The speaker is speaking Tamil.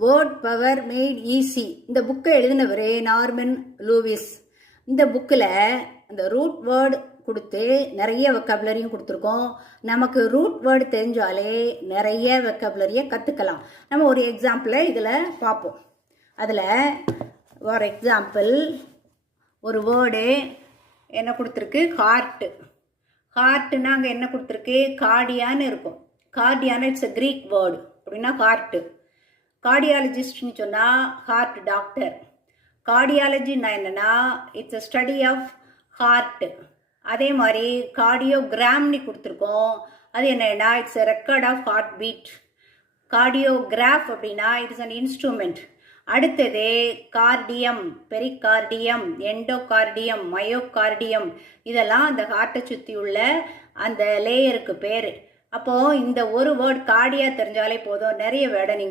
Word power mat easy. இந்த புக்கை எழுதினவர் நார்மன் லூவிஸ். இந்த புக்கில் அந்த ரூட் வேர்டு கொடுத்து நிறைய வெக்காபுலரியும் கொடுத்துருக்கோம். நமக்கு ரூட் வேர்டு தெரிஞ்சாலே நிறைய வெக்காபுலரியை கற்றுக்கலாம். நம்ம ஒரு எக்ஸாம்பிளை இதில் பார்ப்போம். அதில் ஃபார் எக்ஸாம்பிள் ஒரு வேர்டு என்ன கொடுத்துருக்கு, ஹார்ட்டு. ஹார்ட்டுன்னா அங்கே என்ன கொடுத்துருக்கு, கார்டியான்னு இருக்கும். கார்டியான்னு இட்ஸ் அ கிரீக் வேர்டு. அப்படின்னா ஹார்ட்டு. கார்டியாலஜிஸ்ட்னு சொன்னால் ஹார்ட் டாக்டர். கார்டியாலஜின்னா என்னென்னா it's a study of heart. அதே மாதிரி கார்டியோகிராம்னு கொடுத்துருக்கோம். அது என்னன்னா it's a record of heart beat. Cardiograph அப்படின்னா இட்ஸ் அன் இன்ஸ்ட்ருமெண்ட். அடுத்தது கார்டியம், பெரிகார்டியம், எண்டோகார்டியம், மயோகார்டியம், இதெல்லாம் அந்த ஹார்ட்டை சுற்றி உள்ள அந்த லேயருக்கு பேர். அப்போது இந்த ஒரு வேர்ட் கார்டியா தெரிஞ்சாலே போதும், நிறைய வேர்டை நீங்கள்